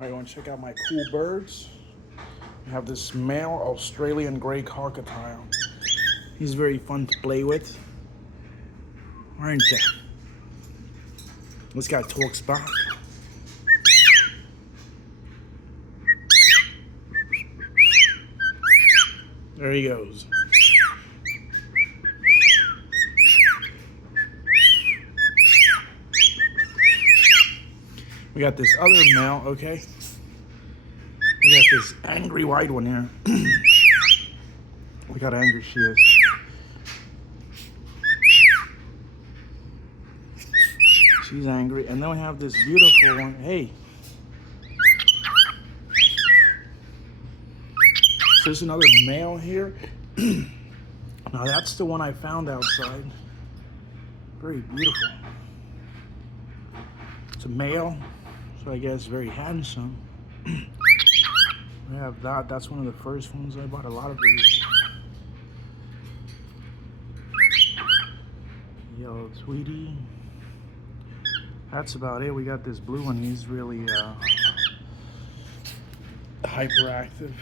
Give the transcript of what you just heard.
All right, you want to check out my cool birds? I have this male Australian gray cockatiel. He's very fun to play with, aren't you? This guy talks back. There he goes. We got this other male, okay? We got this angry white one here. Look how angry she is. She's angry. And then we have this beautiful one. Hey. So there's another male here. Now that's the one I found outside. Very beautiful. It's a male, so I guess very handsome. We have that. That's one of the first ones. I bought a lot of these. Yellow Tweety. That's about it. We got this blue one. He's really hyperactive.